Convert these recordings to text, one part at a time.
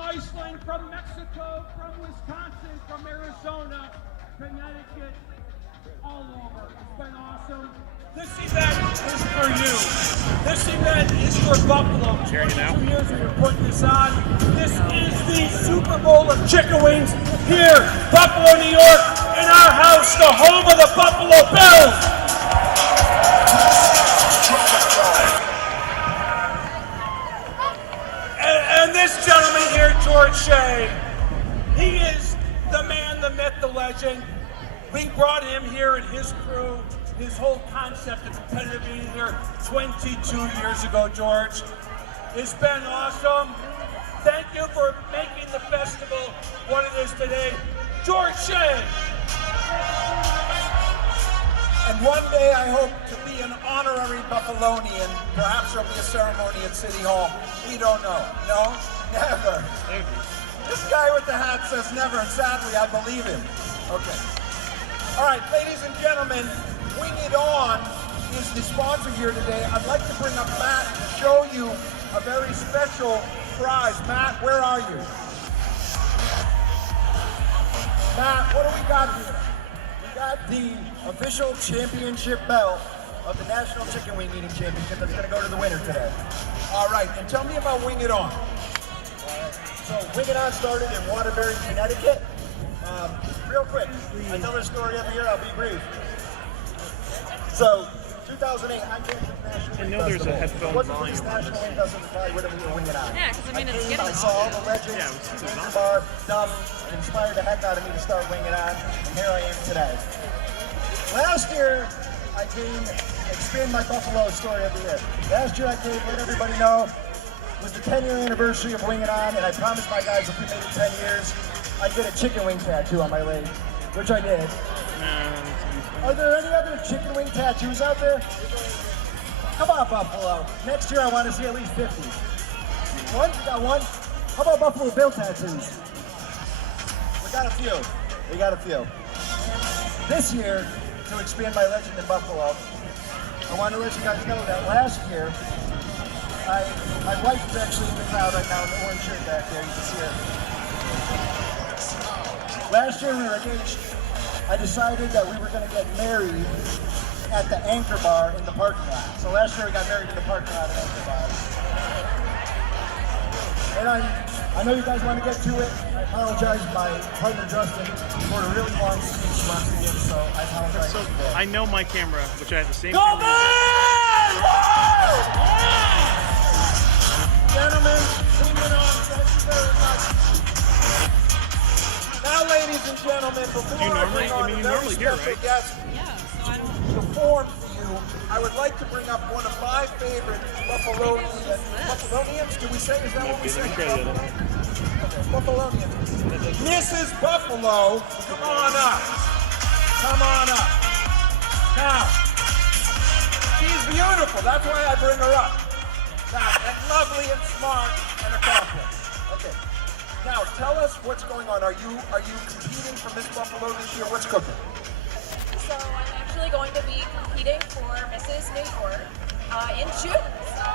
Iceland, from Mexico, from Wisconsin, from Arizona, Connecticut, all over. It's been awesome. This event is for you. This event is for Buffalo. 22 years we were putting this on. This is the Super Bowl of chicken wings here, Buffalo, New York, in our house, the home of the Buffalo Bills. And this gentleman here, George Shea, he is the man, the myth, the legend. We brought him here and his crew. His whole concept of competitive being here 22 years ago, George. It's been awesome. Thank you for making the festival what it is today. George Shea. And one day I hope to be an honorary Buffalonian. Perhaps there'll be a ceremony at City Hall. We don't know. No? Never. This guy with the hat says never, and sadly I believe him. Okay. All right, ladies and gentlemen, Wing It On is the sponsor here today. I'd like to bring up Matt to show you a very special prize. Matt, where are you? Matt, what do we got here? We got the official championship belt of the National Chicken Wing Eating Championship that's going to go to the winner today. All right, and tell me about Wing It On. So Wing It On started in Waterbury, Connecticut. Real quick, I tell this story every year, I'll be brief. So, 2008, I came to the National Wing Festival. There's a headphone What's volume. the National Wing Festival probably would have been Wing It On. Yeah, because I mean, it's getting I saw all the legends, bar, dumb, it inspired the heck out of me to start Wing It On, and here I am today. Last year, I came, expand my Buffalo story of the year. Last year I came, let everybody know, it was the 10-year anniversary of Wing It On, and I promised my guys if we made it 10 years, I'd get a chicken wing tattoo on my leg, which I did. Are there any other chicken wing tattoos out there? Come on, Buffalo. Next year I want to see at least 50. One? You got one? How about Buffalo Bill tattoos? We got a few. We got a few. This year, to expand my legend in Buffalo, I want to let you guys know that last year, my wife is actually in the crowd right now in the orange shirt back there. You can see her. Last year we were engaged. I decided that we were going to get married at the Anchor Bar in the parking lot. So last year we got married in the parking lot at Anchor Bar. And I know you guys want to get to it. I apologize. My partner Justin scored a really long speech last weekend, so I apologize. So I know my camera, which I have the same. Go man! Gentlemen, Wing It On, thank you very much. Now, ladies and gentlemen, before I bring on a very special guest to perform for you, I would like to bring up one of my favorite Buffalonians. Do we say? Is that what we say? Buffalonians. Mrs. Buffalo, come on up. Come on up. Now, she's beautiful. That's why I bring her up. Now, and lovely and smart and accomplished. Okay. Now, tell us what's going on. Are you competing for Miss Buffalo this year? What's cooking? So I'm actually going to be competing for Mrs. New York in June. So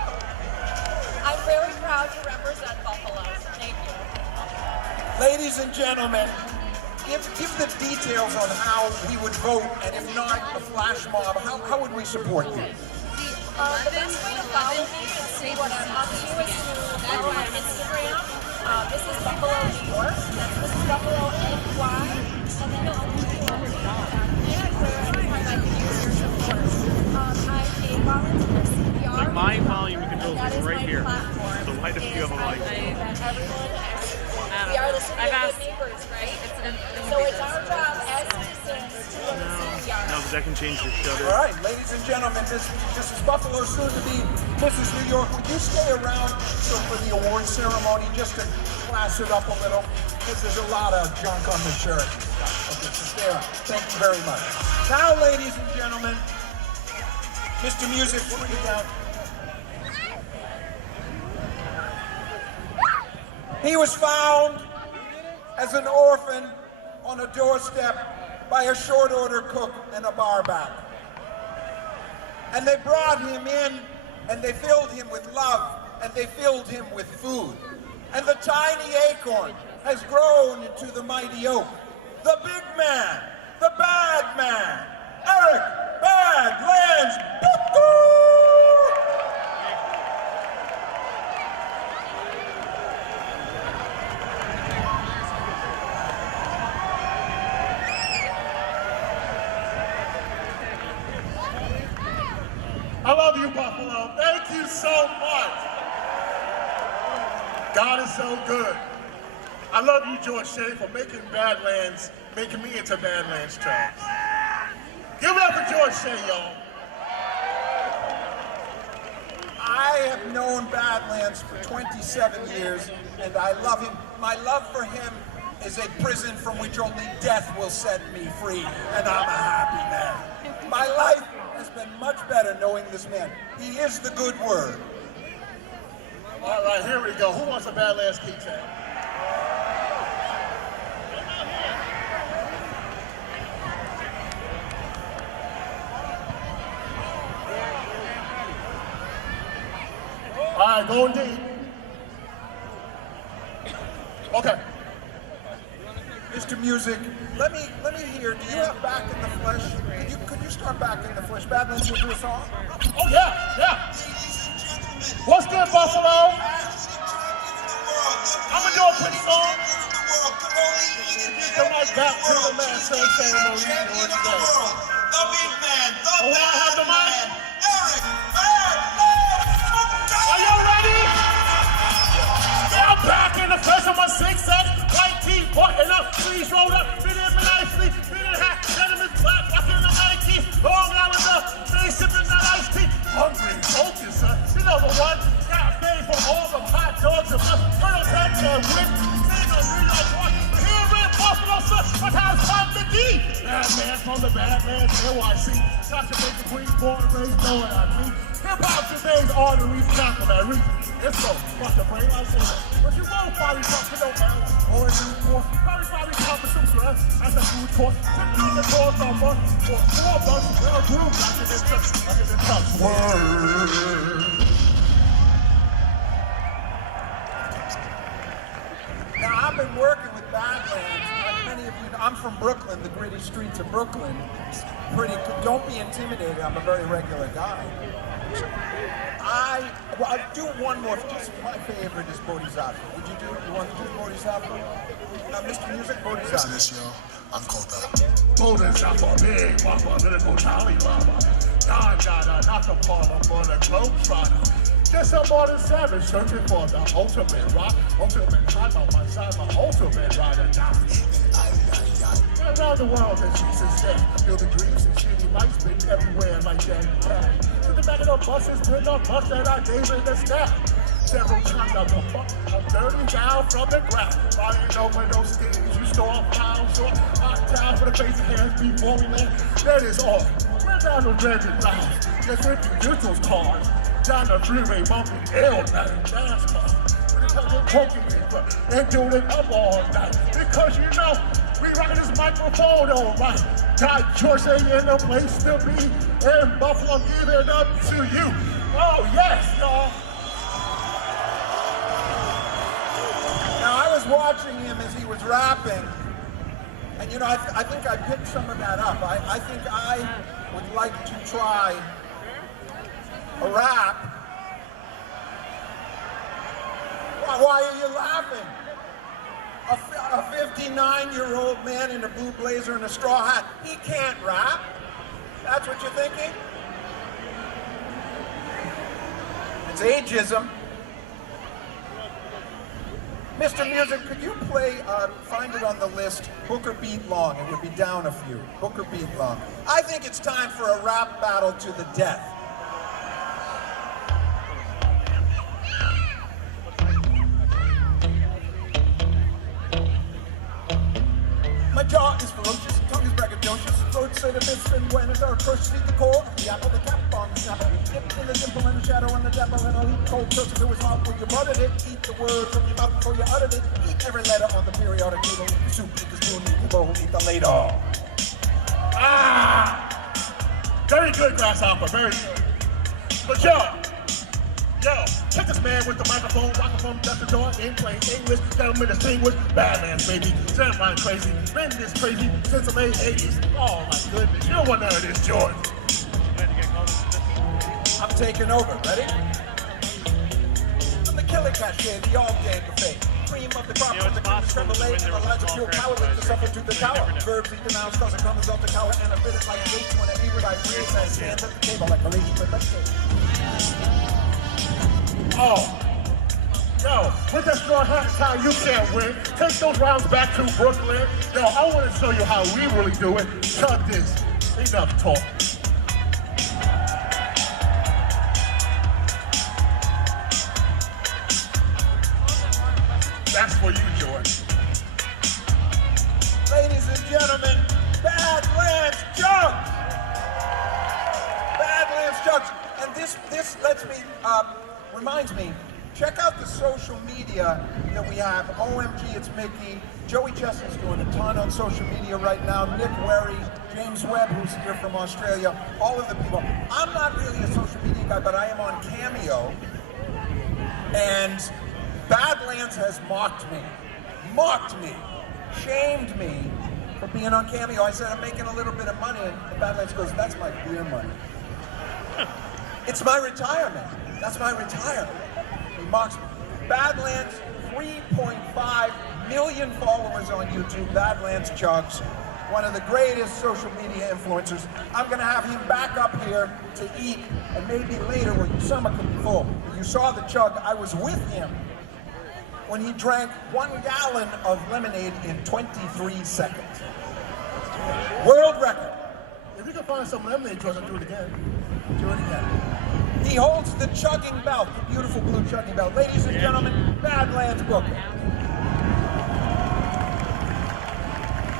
I'm very proud to represent Buffalo. So thank you. Ladies and gentlemen, give the details on how we would vote, and if not a flash mob, how would we support you? The best way to follow me and see what I'm up to is to follow on Instagram. This is Buffalo, New York. This is Buffalo NY. And then I'll put you over there for anytime I can use your support. I'm a volunteer CPR. Like my volume controls is right here. Platform. So why do you have a mic? We are the city of good neighbors, right? So it's our job as citizens to look at CPR. No, because that can change your shutter. All right, ladies and gentlemen, this is Buffalo, soon to be Mrs. New York. Would you stay around for the award ceremony just to class it up a little? Because there's a lot of junk on the shirt. Okay, so stay around. Thank you very much. Now, ladies and gentlemen, Mr. Music, bring it down. He was found as an orphan on a doorstep by a short order cook and a bar back. And they brought him in and they filled him with love and they filled him with food. and the tiny acorn has grown into the mighty oak. The big man, the bad man, Eric Badlands. I love you, Buffalo. Thank you so much. God is so good. I love you, George Shea, for making me into Badlands Charles. Give it up for George Shea, y'all. I have known Badlands for 27 years, and I love him. My love for him is a prison from which only death will set me free, and I'm a happy man. My life has been much better knowing this man. He is the good word. All right, here we go. Who wants a Badlands keychain? All right, going deep. Okay. Mr. Music, let me hear. Do you have Back in the Flesh? Could you start Back in the Flesh? Badlands, will do a song? Oh yeah. What's good, Buffalo? I'm gonna do a quick song. Come on back to the last ceremony. The big man, the Oh, I have the mic. Eric Badlands. Are you ready? I'm back in the flesh of my 6'7", white tee, button up, sleeves rolled up, fit in my nicely, fit in hat, gentleman's black, rocking the Nike, long hours up, stay sipping that iced tea, hungry, focused, son. You know the one, got paid for all the hot dogs and Colonel Tech and Whip, sitting on New York One, here in Buffalo, son, but how's Tom McGee? Bad man from the Badlands, NYC, got to make the Queens, born and raised, know what I mean. Hip-hop today's arteries, capillary. It's so fuck the brain like that. But you won't probably talk to no L or a new four. Probably come with some stress. That's a food course. Simply the cause number for 4 bucks. Well, group like it in touch. Word. Now, I've been working with Badlands. Like many of you know, I'm from Brooklyn, the gritty streets of Brooklyn. Don't be intimidated. I'm a very regular guy. I'll do one more. Just my favorite is Bodhisattva. Would you want to do Bodhisattva? Mr. Music, Bodhisattva. This, yo, I'm called Bodhisattva, big papa, little Charlie Baba. God gotta knock the parlor for the Globetrotter. Just a modern savage searching for the ultimate rock. Ultimate time on my side, my ultimate rider down. Around the world, the Jesus said, feel the dreams and shady lights been everywhere like that. To the back of the buses, with the bus that I gave in the staff. Several times I go fuck, I'm 30 down from the ground. I ain't over those skins, you store pounds or hot time for the face hands before we land. That is all. We're down the Reddit lines, just introduce those cars. Down the freeway, bumping L9 NASCAR. Poking it, and doing it up all night. Because you know, we rockin' this microphone all right. Got George A in the place to be, and Buffalo give it up to you. Oh yes, y'all. Now, I was watching him as he was rapping, and you know, I think I picked some of that up. I think I would like to try a rap. Why are you laughing? A 59-year-old man in a blue blazer and a straw hat, he can't rap. That's what you're thinking? It's ageism. Mr. Music, could you play, find it on the list, Booker Beat Long? It would be down a few. Booker Beat Long. I think it's time for a rap battle to the death. My jaw is ferocious, tongue is braggadocious, throat say the myths and when it's our approach to the core. The apple, the cap on the apple, dip in the dimple and the shadow and the devil and I'll eat cold pills to his mouth when you muttered it. Eat the word from your mouth before you uttered it. Eat every letter on the periodic table. Eat the soup, eat the spoon, eat the bowl, eat the ladle. Ah! Very good, Grasshopper, very good. But Yo, check this man with the microphone, rocking from dust to door, in plain English, gentlemen distinguished, Badlands, baby. Sound like crazy, been this crazy since the late 80s. Oh my goodness, you don't want none of this, George. I'm taking over, ready? I'm the killer cashier, the all-game buffet. Cream of the crop, the creme brulee, and the lights of pure power, lift us up into the tower. Verbs eat the mouse, cause it comes off the tower, and a bit is like gates when I eat what I breathe, and I stand at the table like a lady with a cake. Oh, yo, with that straw hat time, you can't win. Take those rounds back to Brooklyn. Yo, I want to show you how we really do it. Chug this. Enough talk. That's for you, George. Ladies and gentlemen, Badlands Jugs! Badlands Jugs. And this lets me, reminds me, check out the social media that we have. OMG, it's Mickey. Joey Chestnut's doing a ton on social media right now. Nick Werry, James Webb, who's here from Australia, all of the people. I'm not really a social media guy, but I am on Cameo. And Badlands has mocked me, shamed me for being on Cameo. I said, I'm making a little bit of money, and Badlands goes, that's my beer money. It's my retirement. That's my retirement. He mocks me. Badlands, 3.5 million followers on YouTube. Badlands Chugs, one of the greatest social media influencers. I'm gonna have him back up here to eat, and maybe later when your stomach will be full. You saw the chug, I was with him when he drank 1 gallon of lemonade in 23 seconds. World record. If you can find some lemonade, George, I'll do it again. Do it again. He holds the chugging belt, the beautiful blue chugging belt. Ladies and gentlemen, Badlands Booker.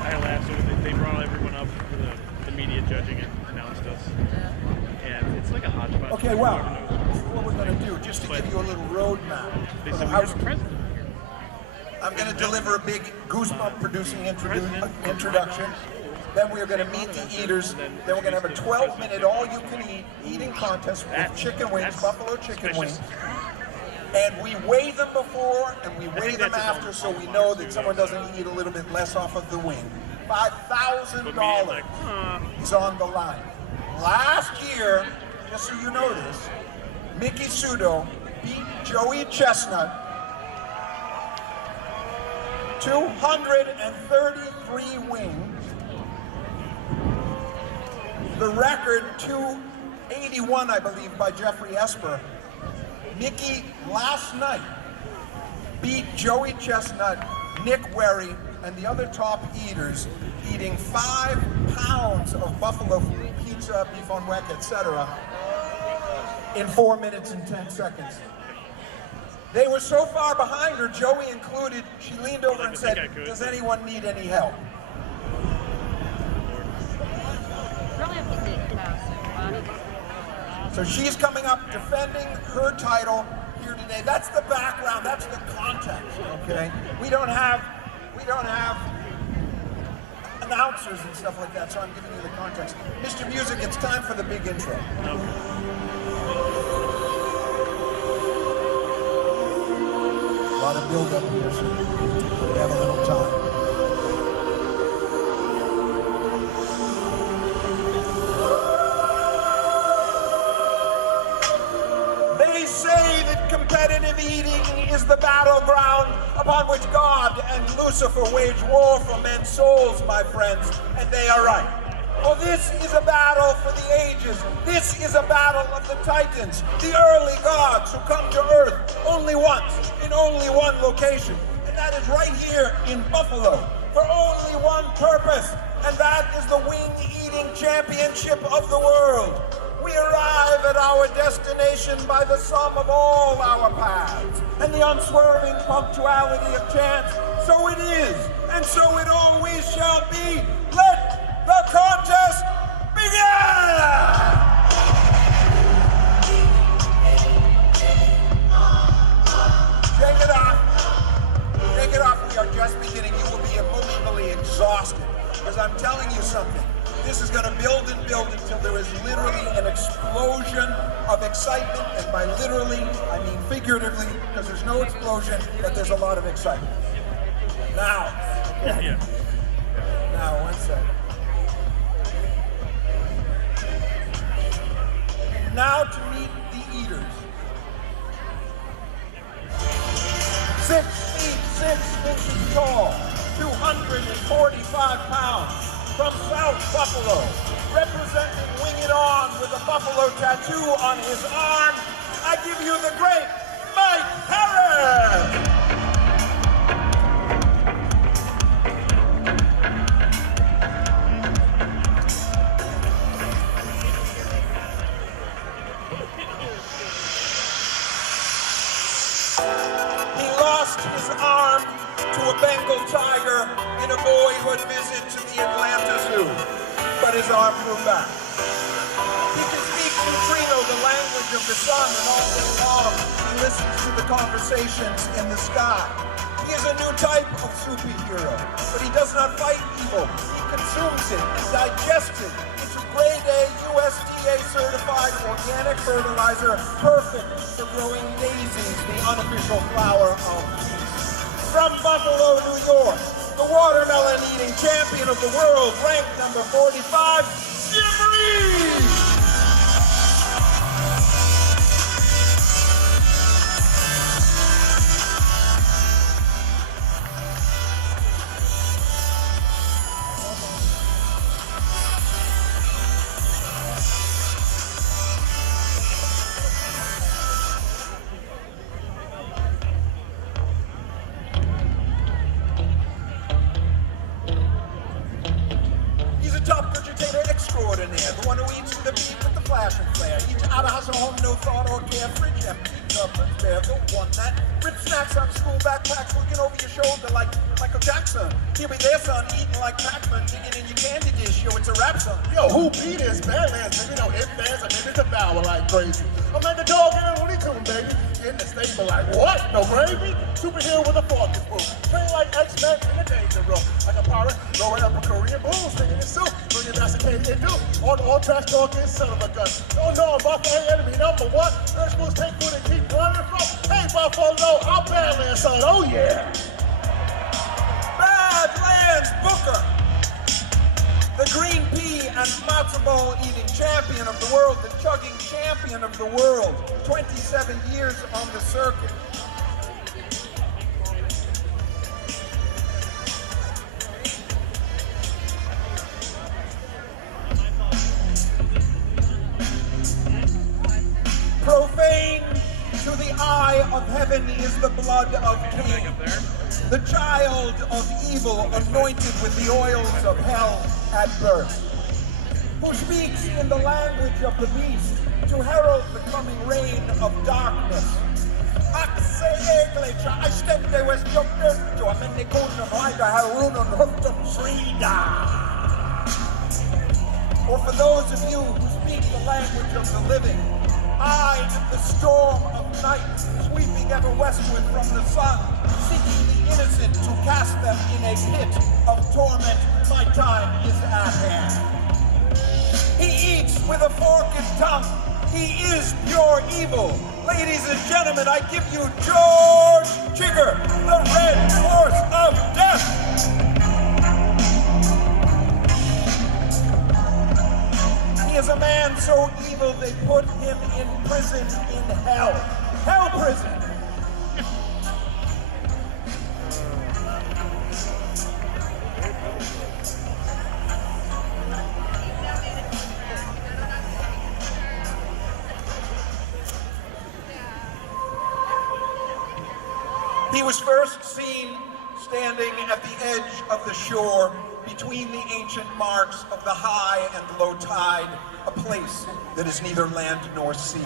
I laughed, so they brought everyone up for the media judging and announced us. And it's like a hodgepodge. Okay, well, what we're going to do, just to give you a little roadmap. They said we have a president here. I'm going to deliver a big goosebump-producing introduction. Then we're going to meet the eaters. Then we're going to have a 12-minute all-you-can-eat eating contest with chicken wings, buffalo chicken wings. And we weigh them before and we weigh them after, so we know that someone doesn't eat a little bit less off of the wing. $5,000 is on the line. Last year, just so you know this, Miki Sudo beat Joey Chestnut 233 wings. The record, 281, I believe, by Jeffrey Esper. Mickey, last night, beat Joey Chestnut, Nick Werry, and the other top eaters, eating 5 pounds of buffalo pizza, beef on weck, etc., in 4 minutes and 10 seconds. They were so far behind her, Joey included, she leaned over and said, does anyone need any help? So she's coming up defending her title here today. That's the background, that's the context, okay? We don't have announcers and stuff like that, so I'm giving you the context. Mr. Music, it's time for the big intro. A lot of build up here, so we have a little time. They say that competitive eating is the battleground upon which God and Lucifer wage war for men's souls, my friends, and they are right. Well, this is a battle for the ages. This is a battle of the Titans, the early gods who come to Earth only once, in only one location, and that is right here in Buffalo, for only one purpose, and that is the wing-eating championship of the world. We arrive at our destination by the sum of all our paths, and the unswerving punctuality of chance. So it is, and so it always shall be. Let the contest begin! Shake it off. Shake it off. We are just beginning. You will be emotionally exhausted, because I'm telling you something. This is going to build and build until there is literally an explosion of excitement, and by literally, I mean figuratively, because there's no explosion, but there's a lot of excitement. Now, Yeah. now, one second. Now to meet the eaters. 6 feet 6 inches tall, 245 pounds, from South Buffalo, representing Wing It On with a buffalo tattoo on his arm, I give you the great Mike Harris! His arm to a Bengal tiger in a boyhood visit to the Atlanta Zoo, but his arm grew back. He can speak Neutrino, the language of the sun, and all day long he listens to the conversations in the sky. He is a new type of superhero, but he does not fight evil. He consumes it, digests it into grade A USDA certified organic fertilizer, perfect for growing daisies, the unofficial flower of peace. From Buffalo, New York, the watermelon eating champion of the world, ranked number 45, Jim Reed! The one who eats the beef with the flash and flare. Eats out of house at home, no thought or care. Fridge empty, cupboards bare. The one that rips snacks out of school backpacks, looking over your shoulder like Michael Jackson. Here we there, son, eating like Pac-Man, digging in your candy dish. Yo, it's a rap song. Yo, who beat this? Badlands, baby. No ifs, fans, and maybe devour like crazy. I'm like the dog in a Looney Tune, baby. In the stable like, what? No gravy? Superhero with a fork is full. Train like X-Men in a danger room. Like a pirate, growing up a Korean bull, singing his soup. Bring it masticated do. On trash talking, son of a gun. Oh no, Buffalo enemy number one. First moves take food and keep running from. Hey, Buffalo, I'm Badlands, son. Oh yeah. Badlands Booker. The green pea and matzo ball eating champion of the world, the chugging champion of the world, 27 years on the circuit. Profane to the eye of heaven is the blood of Cain, the child of evil anointed with the oils of hell at birth, who speaks in the language of the beast to herald the coming reign of darkness. Or for those of you who speak the language of the living, I am the storm of night, sweeping ever westward from the sun, seeking the innocent to cast them in a pit of torment. My time is at hand. He eats with a forked tongue. He is pure evil. Ladies and gentlemen, I give you George Chigger, the Red Horse of Death. He is a man so evil they put him in prison in hell. Hell prison. He was first seen standing at the edge of the shore between the ancient marks of the high and low tide, a place that is neither land nor sea.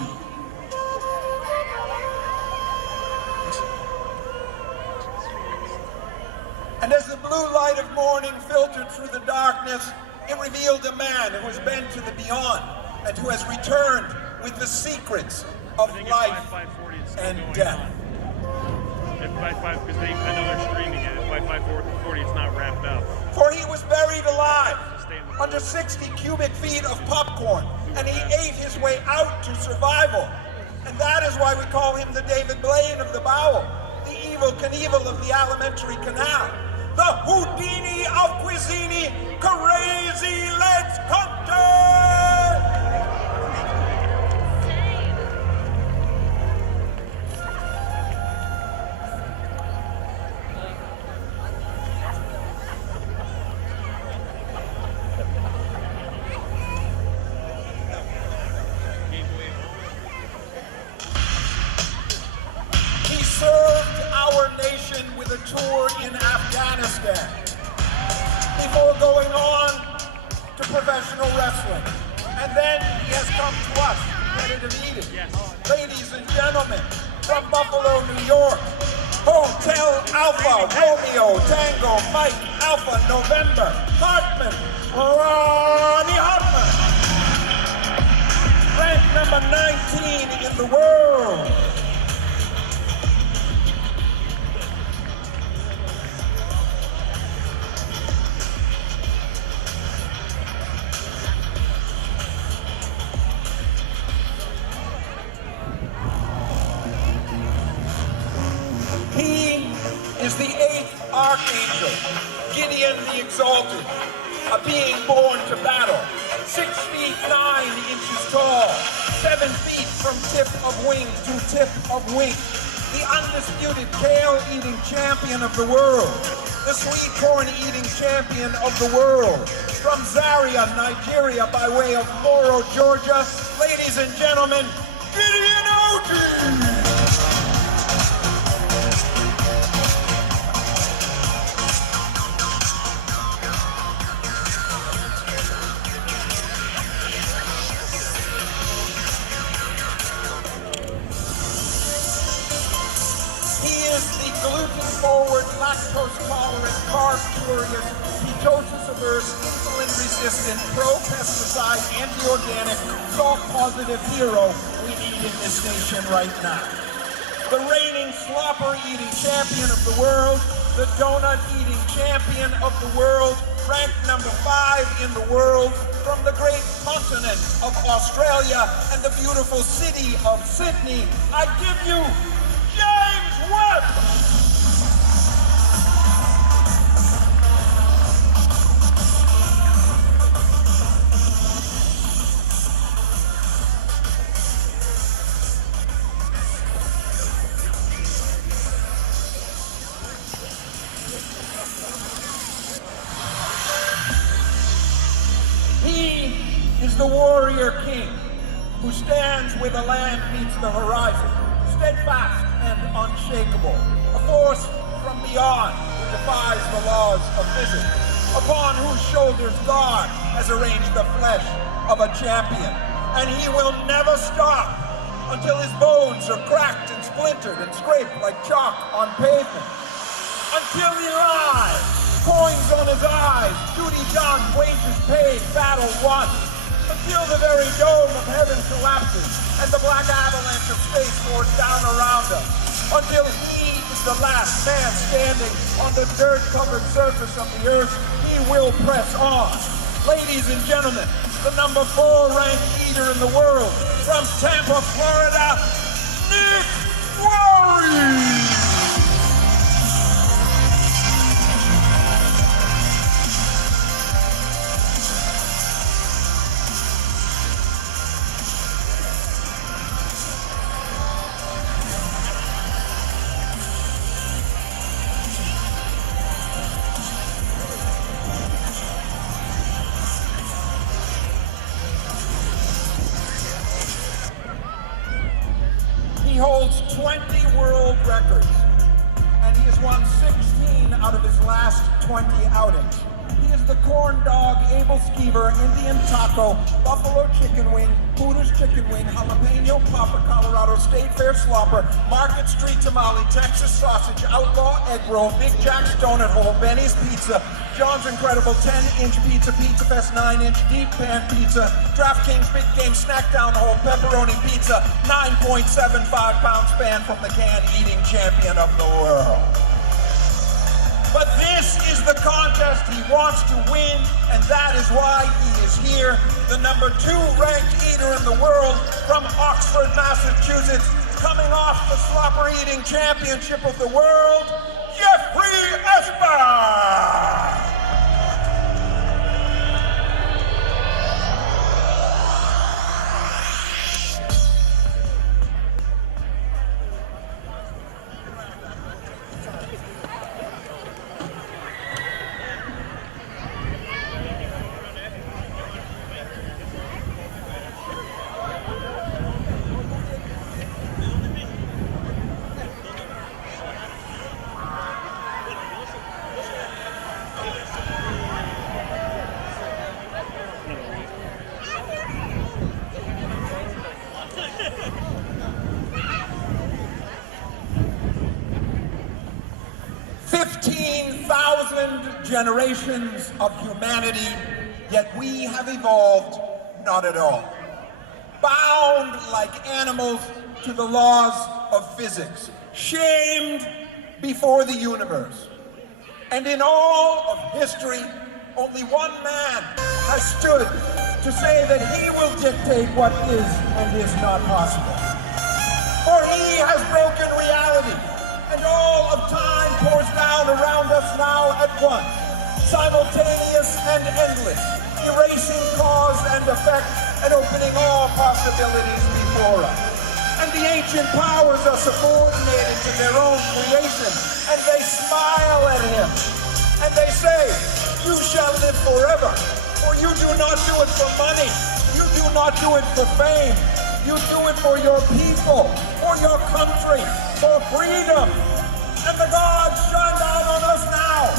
And as the blue light of morning filtered through the darkness, it revealed a man who has been to the beyond and who has returned with the secrets of life and death. By 5, because I know they're streaming it. By 5:40, it's not wrapped up. For he was buried alive, under 60 cubic feet of popcorn, and he ate his way out to survival. And that is why we call him the David Blaine of the bowel, the Evel Knievel of the alimentary canal, the Houdini of cuisine, crazy legs country! He served our nation with a tour in Afghanistan before going on to professional wrestling. And then he has come to us, ready to meet it. Ladies and gentlemen, from Buffalo, New York, Hotel Alpha, Romeo, Tango, Mike, Alpha, November, Hartman, Ronnie Hartman. Ranked number 19 in the world. He is the 8th Archangel, Gideon the Exalted, a being born to battle, 6 feet 9 inches tall, 7 feet from tip of wing to tip of wing, the undisputed kale-eating champion of the world, the sweet corn-eating champion of the world, from Zaria, Nigeria, by way of Moro, Georgia, ladies and gentlemen, Gideon Oji! Gluten-forward, lactose-tolerant, carb-curious, ketosis-averse, insulin-resistant, pro-pesticide, anti-organic, salt-positive hero we need in this nation right now. The reigning slopper-eating champion of the world, the donut-eating champion of the world, ranked number 5 in the world, from the great continent of Australia and the beautiful city of Sydney, I give you James Webb! He is the warrior king who stands where the land meets the horizon, steadfast and unshakable, a force from beyond who defies the laws of physics, upon whose shoulders God has arranged the flesh of a champion. And he will never stop until his bones are cracked and splintered and scraped like chalk on pavement. Until he lies, coins on his eyes, duty done, wages paid, battle won. Until the very dome of heaven collapses and the black avalanche of space pours down around us. Until he is the last man standing on the dirt-covered surface of the earth, he will press on. Ladies and gentlemen, the number 4 ranked eater in the world, from Tampa, Florida, Nick Warry! He holds 20 world records, and he has won 16 out of his last 20 outings. He is the corn dog, Able Skeever, Indian taco, buffalo chicken wing, Hooters chicken wing, jalapeno popper, Colorado State Fair slopper, Market Street tamale, Texas sausage, outlaw egg roll, Big Jack's donut hole, Benny's pizza, John's Incredible 10-inch pizza, Pizza Fest 9-inch deep pan pizza, DraftKings Big Game Snack Down Hole, pepperoni pizza, 9.75-pound span from the can-eating champion of the world. But this is the contest he wants to win, and that is why he is here. The number 2 ranked eater in the world from Oxford, Massachusetts, coming off the Slopper Eating Championship of the World, Jeffrey Esper! 15,000 generations of humanity, yet we have evolved not at all. Bound like animals to the laws of physics, shamed before the universe. And in all of history, only one man has stood to say that he will dictate what is and is not possible. For he has broken reality, and all of time pours down around us now at once, simultaneous and endless, erasing cause and effect and opening all possibilities before us. And the ancient powers are subordinated to their own creation, and they smile at him, and they say, "You shall live forever, for you do not do it for money, you do not do it for fame, you do it for your people, for your country, for freedom." And the gods shine down on us now,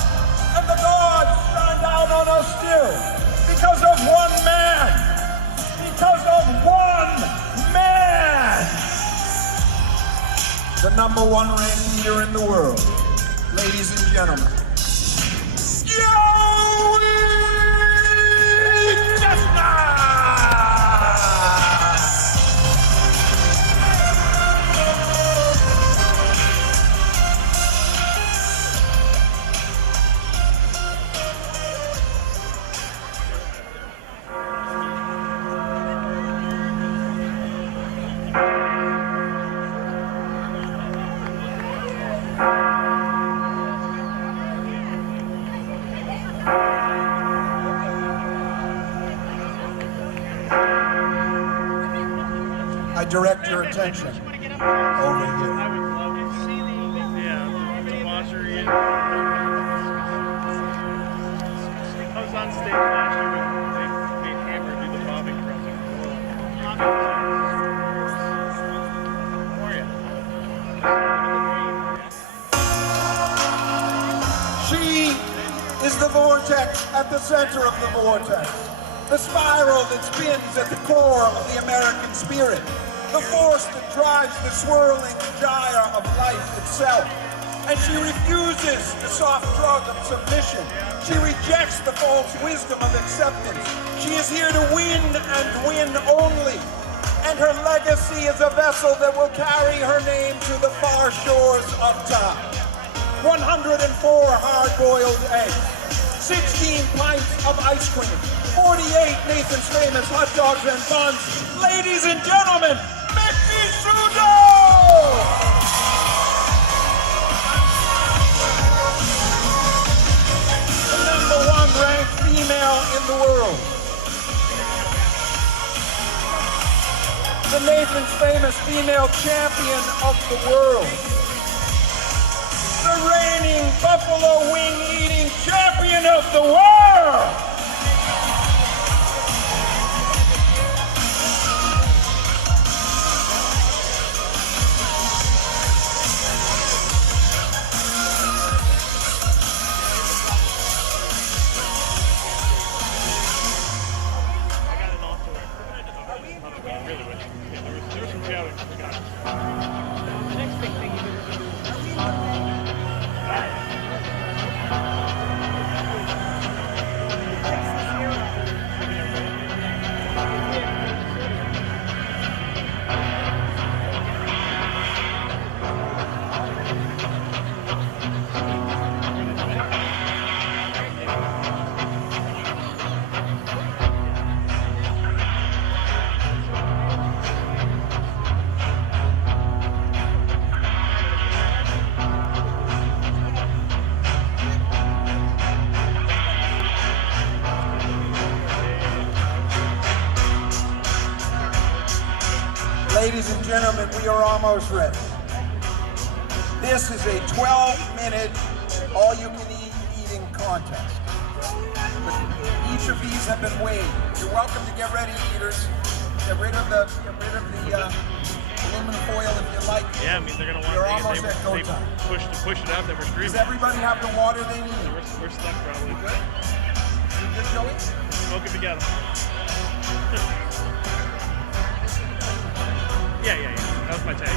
and the gods shine down on us still, because of one man, because of one man. The number 1 ranked eater in the world, ladies and gentlemen, Joey Chestnut! I direct your attention over here. Yeah, to watch her eat. I was on stage last year when they made Hammer do the bobbing crossing. How are you? She is the vortex at the center of the vortex, the spiral that spins at the core of the American spirit, the force that drives the swirling gyre of life itself. And she refuses the soft drug of submission. She rejects the false wisdom of acceptance. She is here to win and win only. And her legacy is a vessel that will carry her name to the far shores of time. 104 hard-boiled eggs, 16 pints of ice cream, 48 Nathan's Famous hot dogs and buns. Ladies and gentlemen, Miki Sudo! The number 1 ranked female in the world. The Nathan's Famous female champion of the world. The reigning buffalo wing eating champion of the world. Ladies and gentlemen, we are almost ready. This is a 12-minute all-you-can-eat eating contest. Each of these have been weighed. You're welcome to get ready, eaters. Get rid of the aluminum foil if you like. Yeah, I mean they're gonna want. You're almost at go they time. push it out that we're streaming. Does everybody have the water they need? We're stuck probably. Good? You good, Joey? Smoking together. Yeah. That was my tag.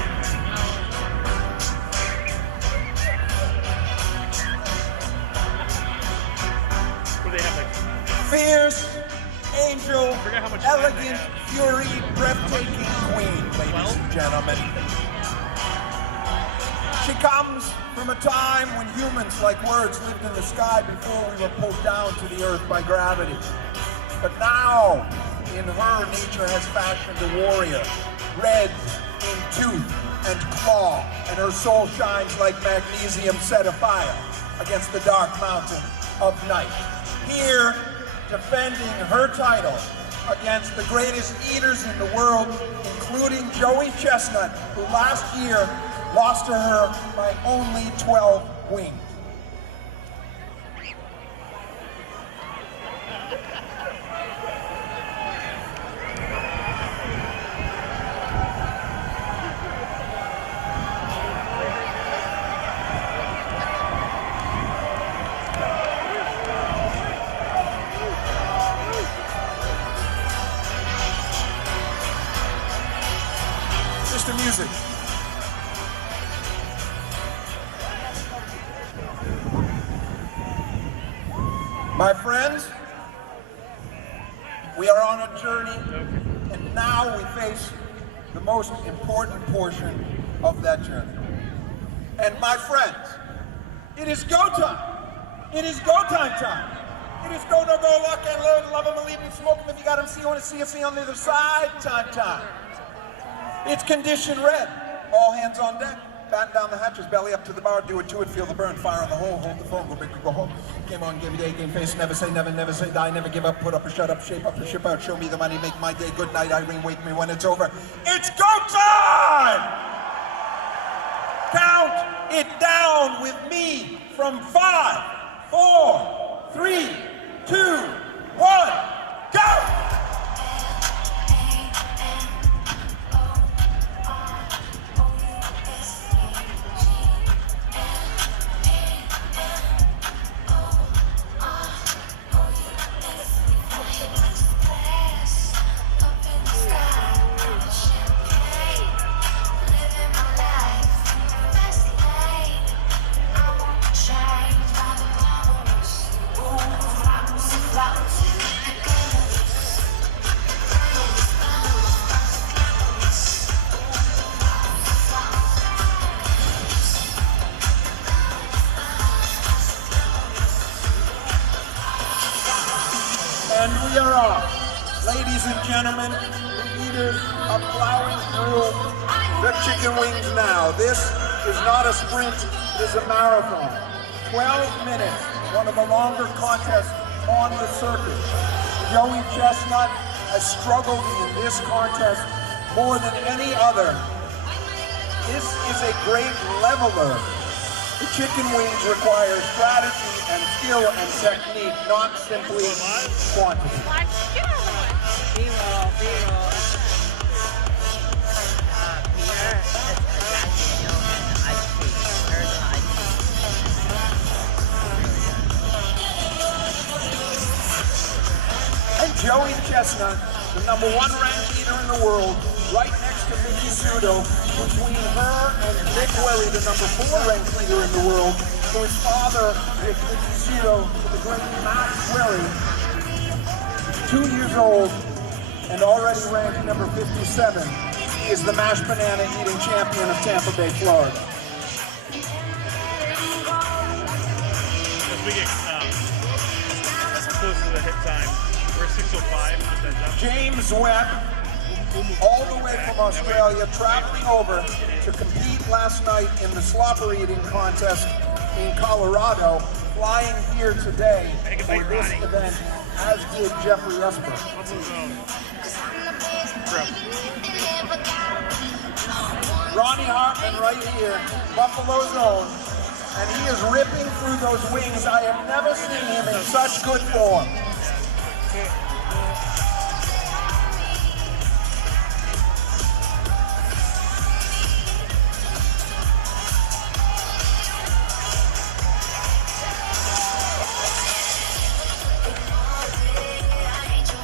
What do they have like? Fierce, angel, forget how much time they elegant, have. fury, breathtaking queen, ladies and gentlemen. She comes from a time when humans, like words, lived in the sky before we were pulled down to the earth by gravity. But now, in her, nature has fashioned a warrior, red in tooth and claw, and her soul shines like magnesium set afire against the dark mountain of night. Here, defending her title against the greatest eaters in the world, including Joey Chestnut, who last year lost to her by only 12 wings. Just the music. My friends, we are on a journey, and now we face the most important portion of that journey. And my friends, it is go time. It is go time time. It is go, no go, lock and load, love them, leave them, smoke them if you got them, see you want to see on the other side, time. It's condition red, all hands on deck. Batten down the hatches, belly up to the bar, do it to it, feel the burn, fire on the hole, hold the phone, go big, go home. Game on, give me day, game face, never say never, never say die, never give up, put up or shut up, shape up or ship out, show me the money, make my day, good night, Irene, wake me when it's over. It's go time! Count it down with me from 5, 4, 3, 2, 1, go! And we are off. Ladies and gentlemen, the eaters are plowing through the chicken wings now. This is not a sprint, it is a marathon. 12 minutes, one of the longer contests on the circuit. Joey Chestnut has struggled in this contest more than any other. This is a great leveler. The chicken wings require strategy and skill and technique, not simply quantity. And Joey Chestnut, the #1 ranked eater in the world, right next to Miki Sudo, between her and Nick Welly, the #4 ranked eater in the world, who is father with Miki Sudo to the great Matt Welly, 2 years old and already ranked number 57. He is the mashed banana eating champion of Tampa Bay, Florida. As we get close to the hit time, we're 6:05. James Webb, all the way from Australia, traveling over to compete last night in the slobber eating contest in Colorado, flying here today for this event, as did Jeffrey Esper. What's his own? Bro. Ronnie Hartman right here, Buffalo's own, and he is ripping through those wings. I have never seen him in such good form.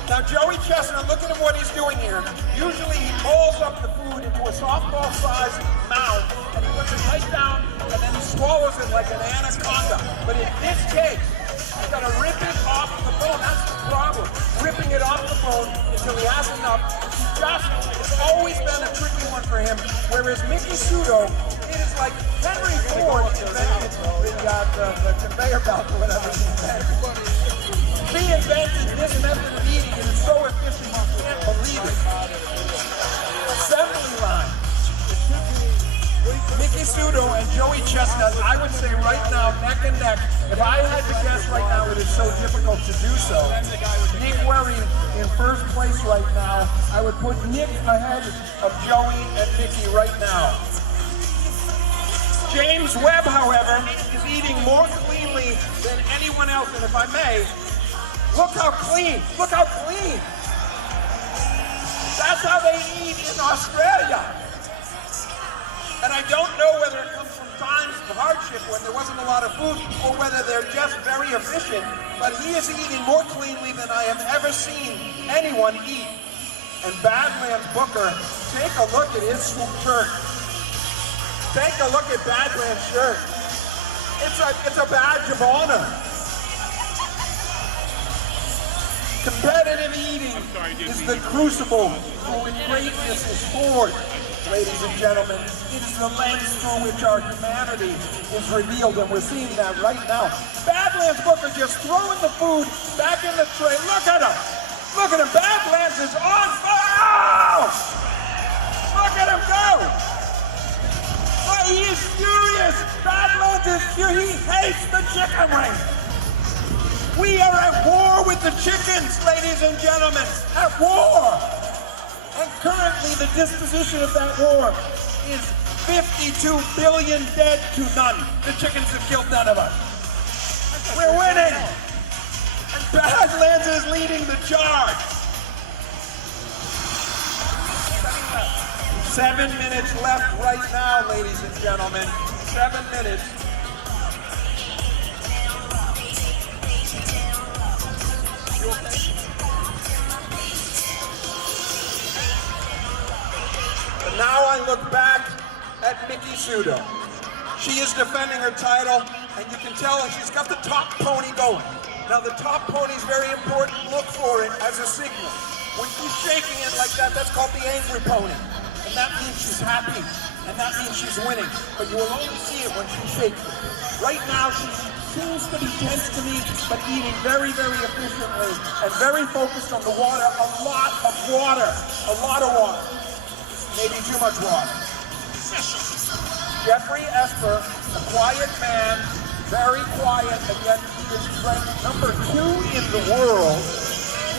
Now Joey Chestnut, look at him what he's doing here. Usually he rolls up the food into a softball-sized mound, and he puts it right down, and then he swallows it like an anaconda. But in this case, he's got to rip it off the bone. That's the problem. Ripping it off the bone until he has enough. It's always been a tricky one for him. Whereas Miki Sudo, it is like Henry Ford invented the conveyor belt or whatever he invented. He invented this method of eating, and it's so efficient you can't believe it. Assembly line. Miki Sudo and Joey Chestnut, I would say right now, neck and neck. If I had to guess right now, it is so difficult to do so. Nick Werry in first place right now. I would put Nick ahead of Joey and Miki right now. James Webb, however, is eating more cleanly than anyone else, and if I may, look how clean, look how clean. That's how they eat in Australia. And I don't know whether it comes from times of hardship when there wasn't a lot of food or whether they're just very efficient, but he is eating more cleanly than I have ever seen anyone eat. And Badlands Booker, take a look at his shirt. Take a look at Badlands' shirt. It's a badge of honor. Competitive eating is the crucible through which greatness is forged, ladies and gentlemen. It is the lens through which our humanity is revealed, and we're seeing that right now. Badlands Booker just throwing the food back in the tray. Look at him! Look at him! Badlands is on fire! Look at him go! Oh, he is furious! Badlands is furious! He hates the chicken wing! We are at war with the chickens, ladies and gentlemen, at war. And currently the disposition of that war is 52 billion dead to none. The chickens have killed none of us. We're winning. And Badlands is leading the charge. 7 minutes left right now, ladies and gentlemen. 7 minutes. But now I look back at Miki Sudo. She is defending her title, and you can tell she's got the top pony going. Now the top pony is very important. Look for it as a signal. When she's shaking it like that, that's called the angry pony. And that means she's happy, and that means she's winning. But you will only see it when she shakes it. Right now, she seems to be tense to me, but eating very, very efficiently and very focused on the water. A lot of water. A lot of water. Maybe too much water. Jeffrey Esper, a quiet man, very quiet, and yet he is ranked number 2 in the world,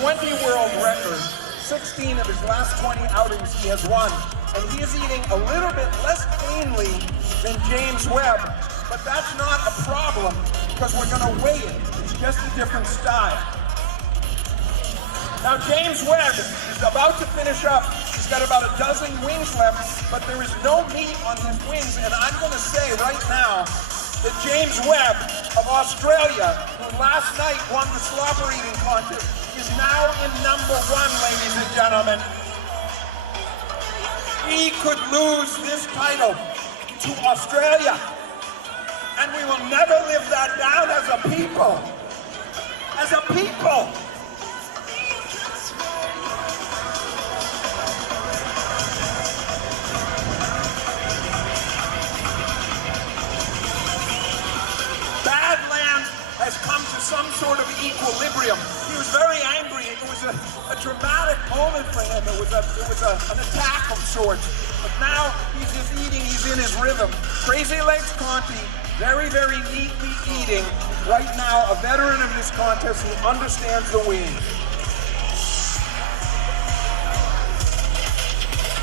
20 world records, 16 of his last 20 outings he has won. And he is eating a little bit less cleanly than James Webb, but that's not a problem because we're going to weigh it. It's just a different style. Now James Webb is about to finish up. He's got about a dozen wings left, but there is no meat on his wings, and I'm going to say right now that James Webb of Australia, who last night won the slobber eating contest, is now in number 1, ladies and gentlemen. He could lose this title to Australia, and we will never live that down as a people. As a people. Badlands has come to some sort of equilibrium. He was very angry. It was a dramatic moment for him. It was an attack of sorts. But now he's just eating. He's in his rhythm. Crazy Legs Conti, very, very neatly eating. Right now, a veteran of this contest who understands the wings.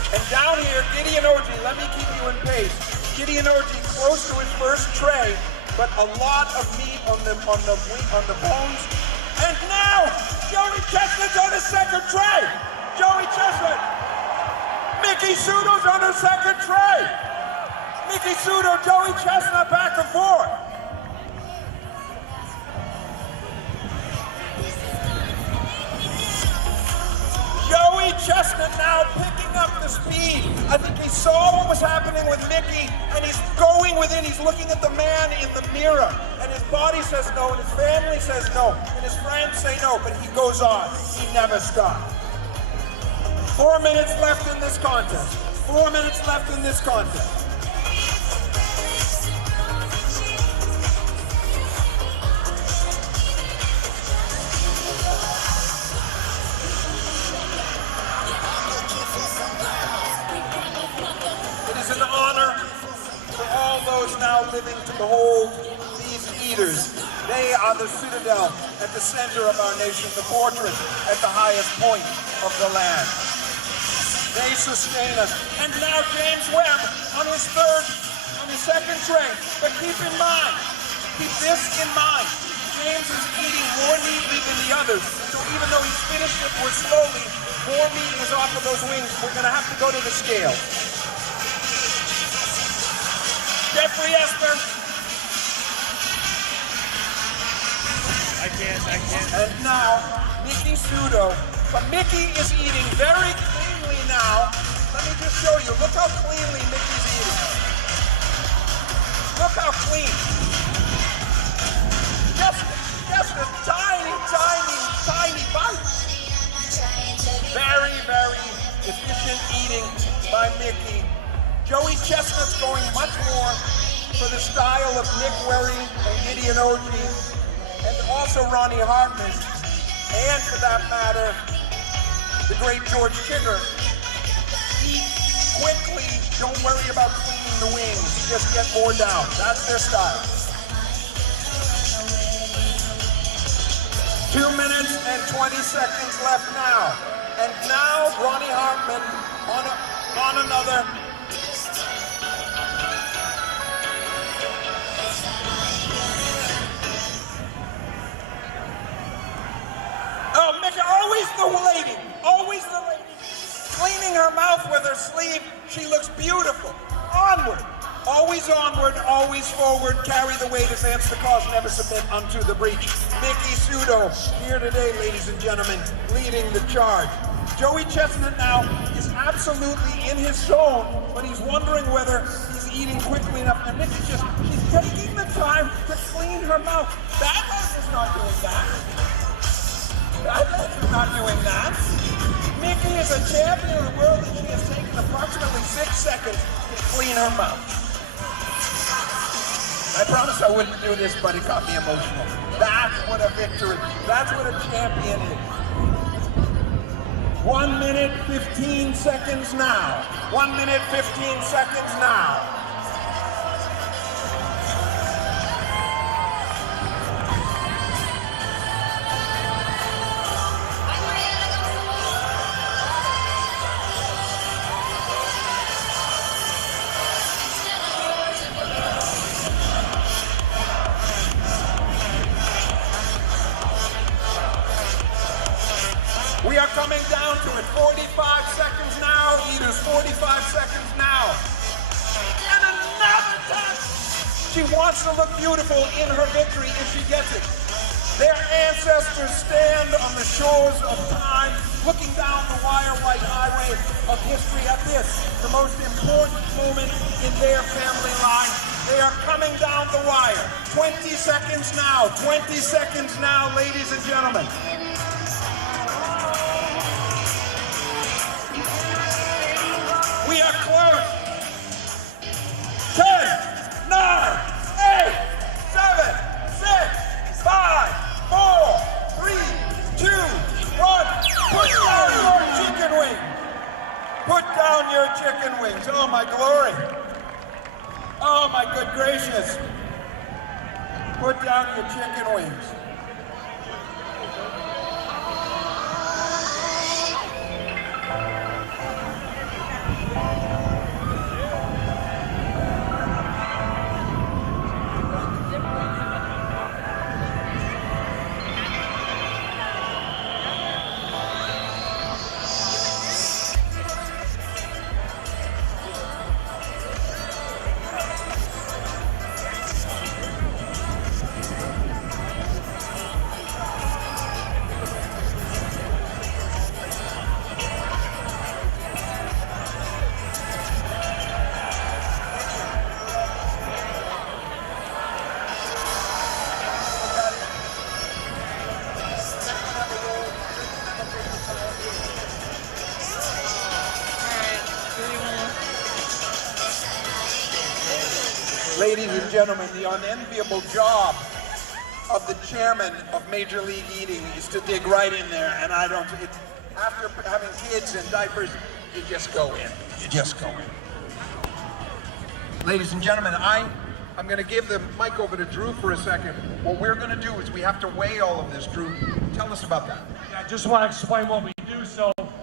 And down here, Gideon Oji, let me keep you in pace. Gideon Oji close to his first tray, but a lot of meat on the bones. And now, Joey Chestnut's on his second tray. Joey Chestnut. Miki Sudo's on her second tray. Miki Sudo, Joey Chestnut back and forth. Joey Chestnut now picking up the speed. I think he saw what was happening with Miki, and he's going within. He's looking at the man in the mirror, and his body says no, and his family says no, and his friends say no, but he goes on. He never stops. 4 minutes left in this contest. 4 minutes left in this contest. Now living to behold these eaters. They are the citadel at the center of our nation, the fortress at the highest point of the land. They sustain us. And now James Webb on his second tray. But keep in mind, keep this in mind. James is eating more neatly than the others. So even though he's finished it more slowly, more meat is off of those wings. We're going to have to go to the scale. Jeffrey Esper. I can't. And now, Miki Sudo. But Miki is eating very cleanly now. Let me just show you. Look how cleanly Miki's eating. Look how clean. Just a tiny, tiny, tiny bite. Very, very efficient eating by Miki. Joey Chestnut's going much more for the style of Nick Werry and Gideon Oji, and also Ronnie Hartman, and for that matter, the great George Chigger. Eat quickly, don't worry about cleaning the wings, just get more down. That's their style. 2 minutes and 20 seconds left now. And now Ronnie Hartman on another. Oh, Miki, always the lady, cleaning her mouth with her sleeve. She looks beautiful. Onward, always forward, carry the weight, advance the cause, never submit unto the breach. Miki Sudo, here today, ladies and gentlemen, leading the charge. Joey Chestnut now is absolutely in his zone, but he's wondering whether he's eating quickly enough. And Miki's she's taking the time to clean her mouth. That is not doing that. That's not doing that. Miki is a champion of the world, and she has taken approximately 6 seconds to clean her mouth. I promised I wouldn't do this, but it got me emotional. That's what a victory, that's what a champion is. 1 minute, 15 seconds now. 1 minute, 15 seconds now. We are coming down to it. 45 seconds now. Eaters, 45 seconds now. And another touch. She wants to look beautiful in her victory if she gets it. Their ancestors stand on the shores of time, looking down the wire-white highway of history at this, the most important moment in their family line. They are coming down the wire. 20 seconds now. 20 seconds now, ladies and gentlemen. We are close. 10, 9, 8, 7, 6, 5, 4, 3, 2, 1. Put down your chicken wings. Put down your chicken wings. Oh my glory. Oh my good gracious. Put down your chicken wings. Ladies and gentlemen, the unenviable job of the chairman of Major League Eating is to dig right in there, and I don't, after having kids and diapers, you just go in. You just go in. Ladies and gentlemen, I'm going to give the mic over to Drew for a second. What we're going to do is we have to weigh all of this. Drew, tell us about that. I just want to explain what we